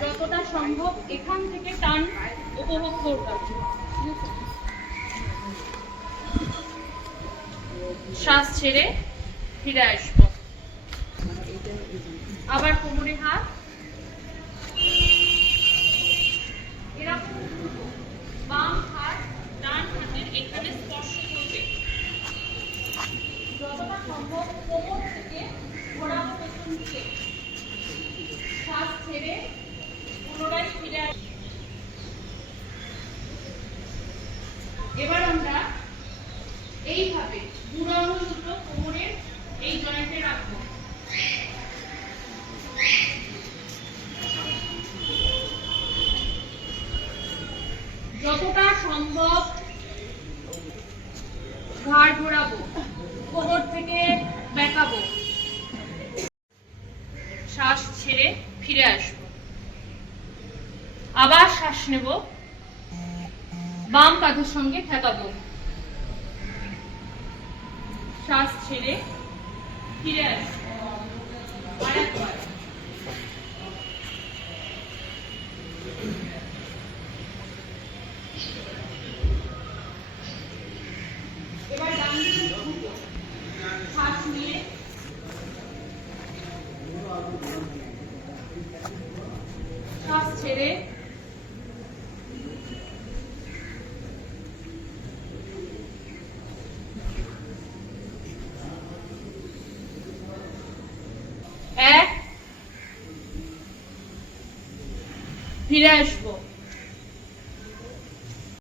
যতটা সম্ভব এখান থেকে টান উপভোগ করব। শ্বাস ছেড়ে ফিরে আসবো। আবার কোমরে হাত, এরকম বাম হাত ডান হাতের এখানে স্পর্শ করবে। যতটা সম্ভব কোমর থেকে ঘোরাবো পেছন দিকে। শ্বাস ছেড়ে পুনরায় ফিরে আসবো। এবার আমরা এইভাবে বুড়ো আঙুল দুটো কোমরের এই জয়েন্টে রাখবো। যতটা সম্ভব ঘাড় ঘোরাবো, কোমর থেকে বেঁকাবো। শ্বাস ছেড়ে ফিরে আসবো। আবার শ্বাস নেব, বাম কাঁধের সঙ্গে ঠেকাবো। শ্বাস ছেড়ে ফিরে আসবো। আরেকবার। এবার ডান দিকে ঘুরবো। শ্বাস নিয়ে শ্বাস ছেড়ে ফিরে আসবো।